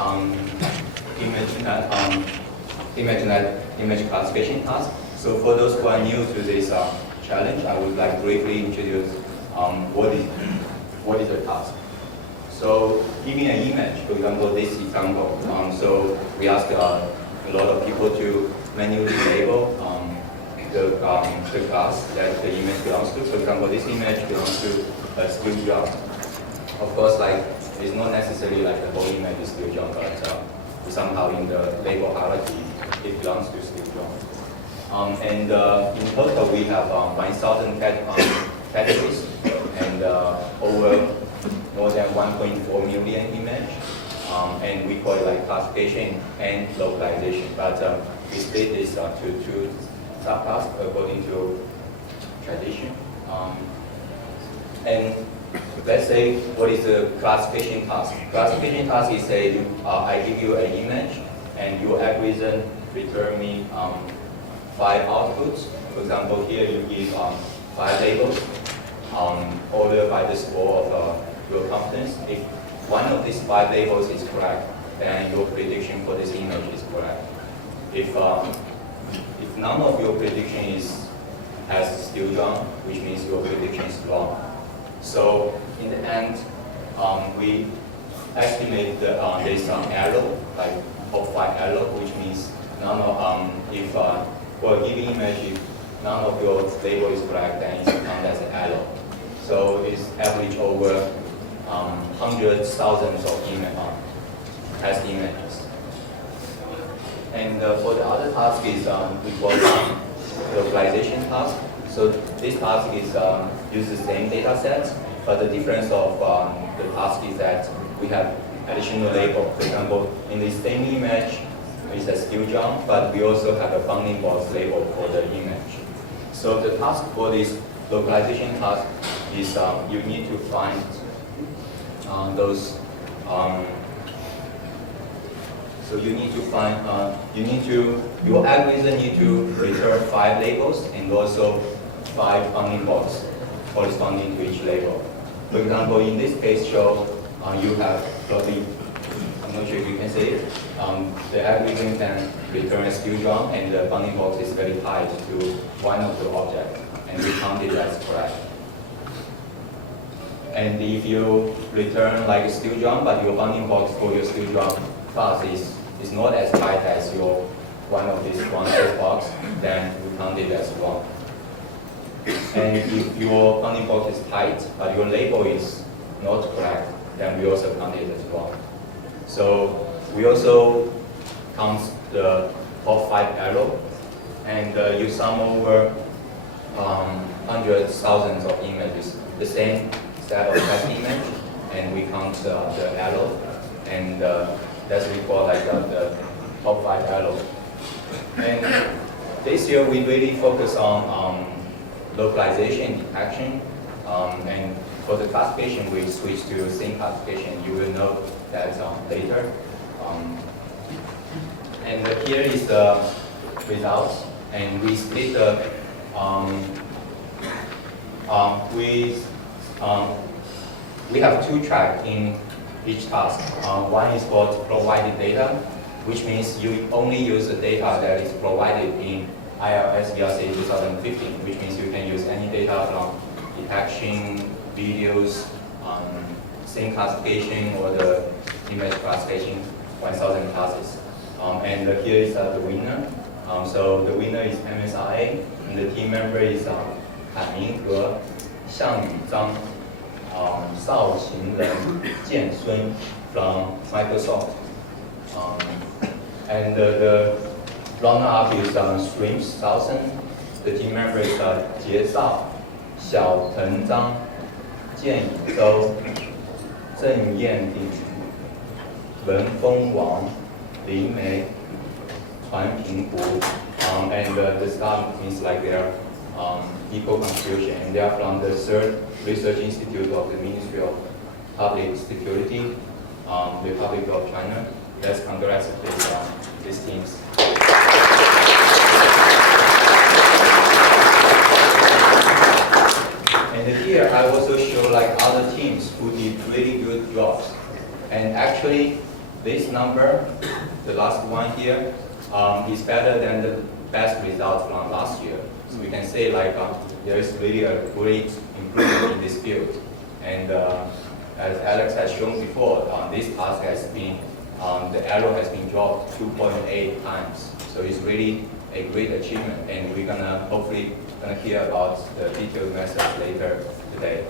um, image classification task. So for those who are new to this challenge, I would like briefly introduce what is the task. So giving an image, for example, this example. So we ask a lot of people to manually label the class that the image belongs to. For example, this image belongs to a steel drum. Of course, like it's not necessarily like the whole image is steel drum, but somehow in the label hierarchy, it belongs to steel drum. In total, we have 1,000 categories and over more than 1.4 million images. And we call it like classification and localization. But we split this to two subtasks according to tradition. And let's say, what is the classification task? Classification task is I give you an image, and your algorithm return me 5 outputs. For example, here you give 5 labels, ordered by the score of your confidence. If one of these 5 labels is correct, then your prediction for this image is correct. If none of your prediction has steel drum, which means your prediction is wrong. So in the end, we estimate this error, like top 5 error, which means none of if for a given image, if none of your label is correct, then it's counted as an error. So it's average over hundreds, thousands of test images. And for the other task is we call localization task. So this task is use the same data sets, but the difference of the task is that we have additional label. For example, in the same image, it's a steel drum, but we also have a bounding box label for the image. So the task for this localization task is you need to find those. So you need to find. Your algorithm need to return 5 labels and also 5 bounding boxes corresponding to each label. For example, in this case show, you have probably, I'm not sure if you can see it, the algorithm can return a steel drum and the bounding box is very tied to one of the objects and we count it as correct. And if you return like a steel drum, but your bounding box for your steel drum class is not as tight as your one of these box, then we count it as wrong. And if your bounding box is tight, but your label is not correct, then we also count it as wrong. So we also count the top 5 error, and you sum over hundreds, thousands of images, the same set of test image, and we count the error, and that's what we call like the top 5 error. And this year we really focus on localization detection, and for the classification we switch to scene classification. You will know that later. And here is the results, and we split the we have 2 tracks in each task. One is called provided data, which means you only use the data that is provided in ILSVRC 2015, which means you can use any data from detection, videos, scene classification, or the image classification 1,000 classes. And here is the winner. So the winner is MSRA, and the team member is Han Minghe, Xiang Yuzhang, Sao Qinren, Jian Sun from Microsoft. And the runner-up is Streams 1000. The team member is Jie Zhao, Xiao Teng Zhang, Jian Yizhou, Zheng Yanting, Wen Feng Wang, Li Mei, Chuan Pinghu. And the staff means like their equal contribution, and they are from the 3rd Research Institute of the Ministry of Public Security, Republic of China. Let's congratulate these teams. And here I also show like other teams who did really good jobs. And actually, this number, the last one here, is better than the best results from last year. So we can say like there is really a great improvement in this field. And as Alex has shown before, this task has been, the error has been dropped 2.8 times. So it's really a great achievement, and we're hopefully gonna hear about the detailed methods later today,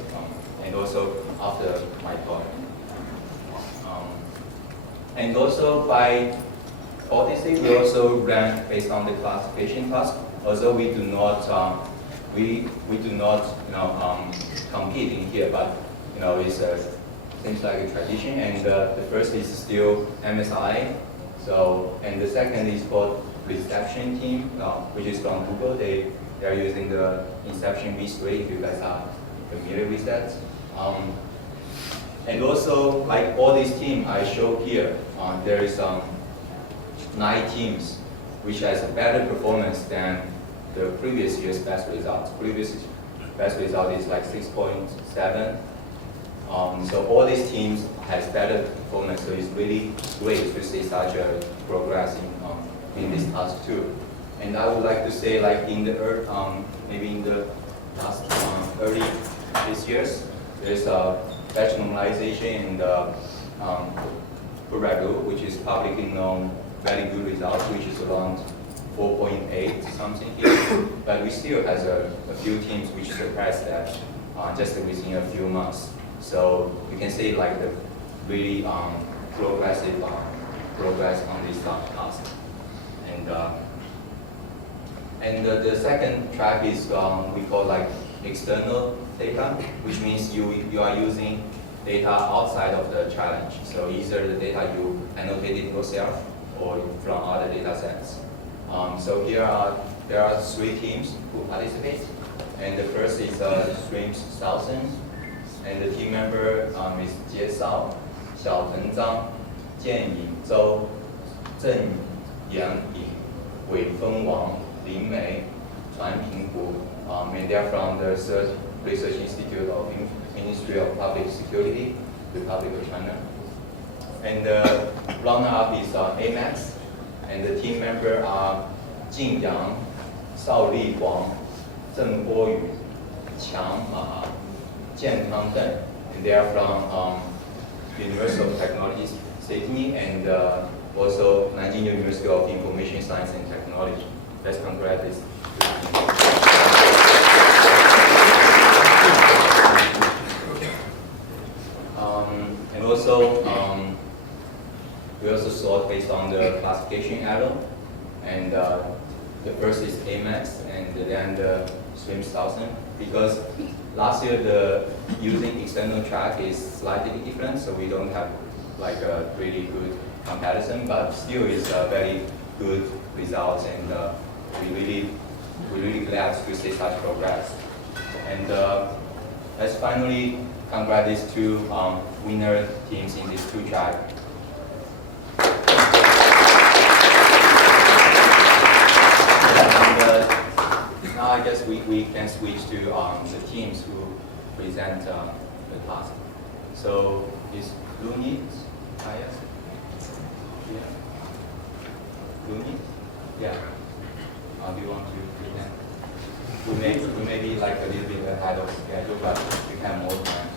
and also after my talk. And also by autistic, we also rank based on the classification task. Although we do not, we do not, compete in here, but it's seems like a tradition. And the first is still MSI. So, and the second is called Reception Team, which is from Google. They are using the Inception V3. If you guys are familiar with that. And also, like all these teams I show here, there is 9 teams which has a better performance than the previous year's best results. Previous best result is like 6.7. So all these teams has better performance. So it's really great to see such a progress in this task too. And I would like to say, like in the maybe in the last early this years, there's a batch normalization and Puragu, which is publicly known, very good results, which is around 4.8 something here. But we still has a few teams which surpassed that just within a few months. So you can say like the really progressive progress on this task. And the second track is we call like external data, which means you are using data outside of the challenge. So either the data you annotated yourself or from other data sets. So there are 3 teams who participate, and the first is Streams 1000, and the team member is 介绍、小藤章、建颖周、郑阳颖、韦芬王、林梅、传平谷, and they are from the Third Research Institute of Ministry of Public Security, Republic of China. And the runner-up is AMAX, and the team member are Jin Yang, Sao Li Huang, Zheng Guoyu, Qiang Ma, Jian Kang Deng, and they are from University of Technology Sydney and also Nanjing University of Information Science and Technology. Let's congratulate. And also, we also sort based on the classification error, and the first is AMAX, and then the Streams 1000, because last year the using external track is slightly different, so we don't have like a really good comparison, but still is a very good results, and we're really glad to see such progress. And let's finally congratulate these 2 winner teams in these 2 tracks. Now I guess we can switch to the teams who present the task. So is Luni, yes? Yeah. Luni? Yeah. Do you want to present? We may be like a little bit ahead of schedule, but we have more time.